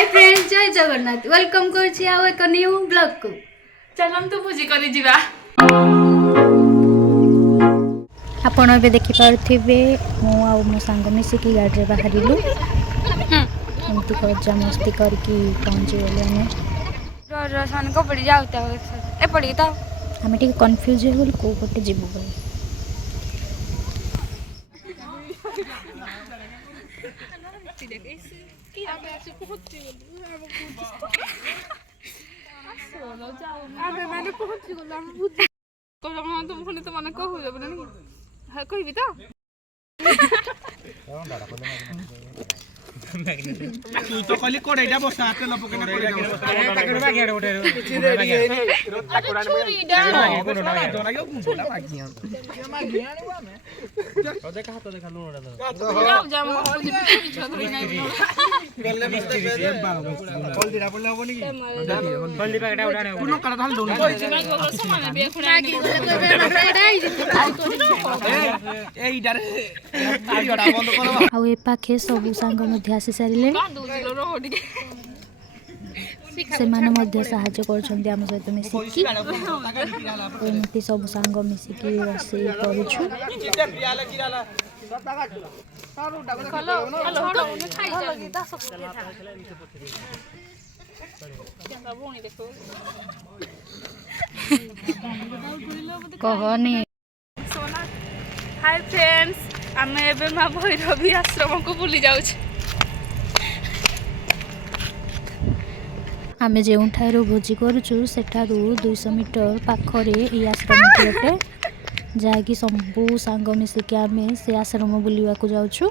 Hi friends जय Jagannath welcome करछि आउ एक न्यू ब्लॉग को चल हम तो भोजी करी जीवा आपण ए देखि पारथिबे मु आ मो संग मिसिकी गाड़ी बाहरिलु एमती मजा मस्ती करके पहुंची गले सान को पड़ी जाउता ए पड़ी तो हमें ठीक कंफ्यूज हो गल को पटे जीवु बोली आबे मैंने पहुंची गला हम बुद्धि कोला मन तुम फने तो माने कहू जब नहीं है कहबी तो तू तो खाली कोडेटा बसा आते ल पकेना कोडेटा ताकड़बा गेड उठे किछि रेडी हे नी ताकड़ा ने कोडोटा लागो मुंडा मागिया मागिया आनी हमें तो देखा हाथ देखा लूणडा जाओ जा हम बुद्धि पीछे छतरी नहीं गल्ले मस्त पे कॉल दिरा पड़ले होबो नी कॉल दिबा केटा उठाने कोनो करा थाल दोन समान बे खुना ए इडारे वीडियोटा बंद करो आ ए पाखे सब संग मध्ये आसी सारिले से माने मध्ये सहायता करछन्ती हम सहित मिसिकी एमती सब संग मिसिकी रसी करूछु कहनी हाय फ्रेंड्स आमे एबे मा भैरवी आश्रम को बुली जाउछ आमे जे ठारू भोजी करूछु सेठारू 200 मीटर पाखरे ई आश्रम अटे जहाँकि सबू सांग मिसिकी आमे से आश्रम बुलिवा को जाउछु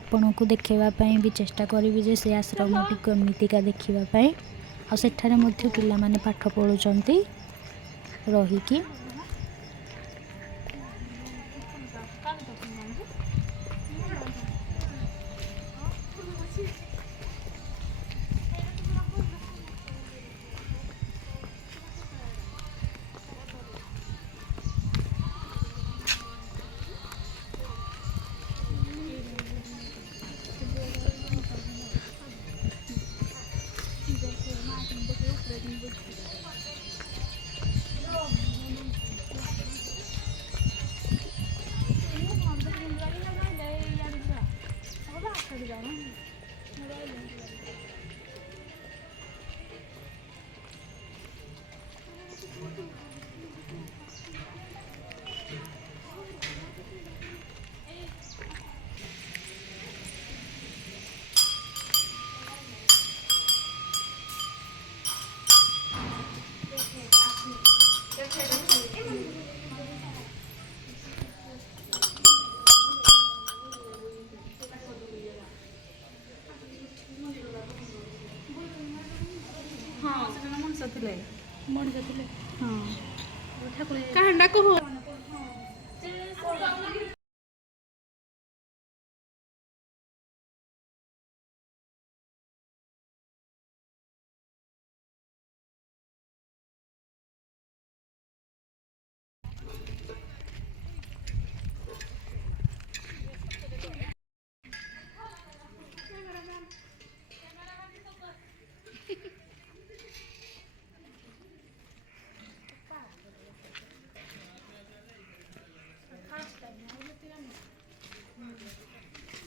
आपण को देखेबा पई भी चेष्टा करिवि जे से आश्रम टी कमितिका देखिबा पई आ सेठारे मध्ये पिला माने पाठ पढुचंती रही की कहंडा को हो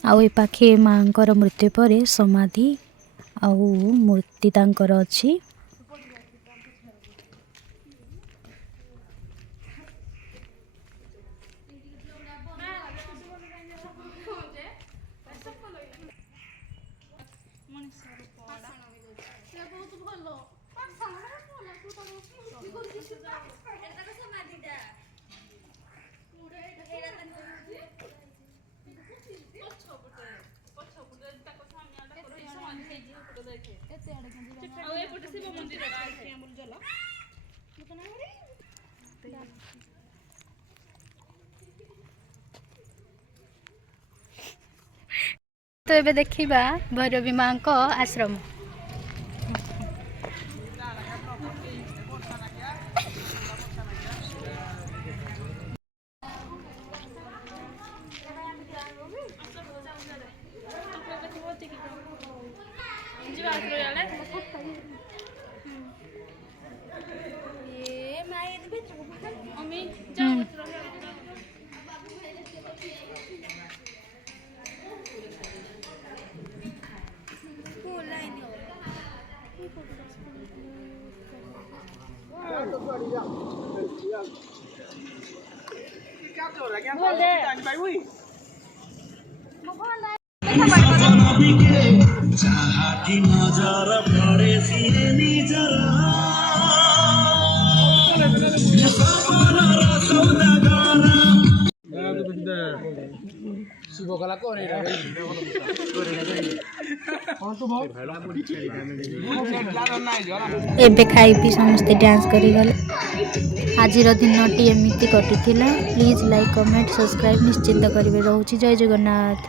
आउ ए पाखे मांकर मृत्यु पर समाधि आउ मूर्ति तांकर अछि तो एबे देखिबा भैरवी मां को आश्रम ଯିବା ଆସିବା ଇଆଡ଼େ ମମି ଯାଅ क्या चल रहा है क्या भाई हुई शिवकला करे ଏବେ ଖାଇ ପିଇ ସମସ୍ତେ ଡ୍ୟାନ୍ସ କରିଗଲେ। ଆଜିର ଦିନଟି ଏମିତି କଟିଥିଲା। ପ୍ଲିଜ୍ ଲାଇକ୍ କମେଣ୍ଟ ସବସ୍କ୍ରାଇବ୍ ନିଶ୍ଚିନ୍ତ କରିବେ। ରହୁଛି ଜୟ ଜଗନ୍ନାଥ।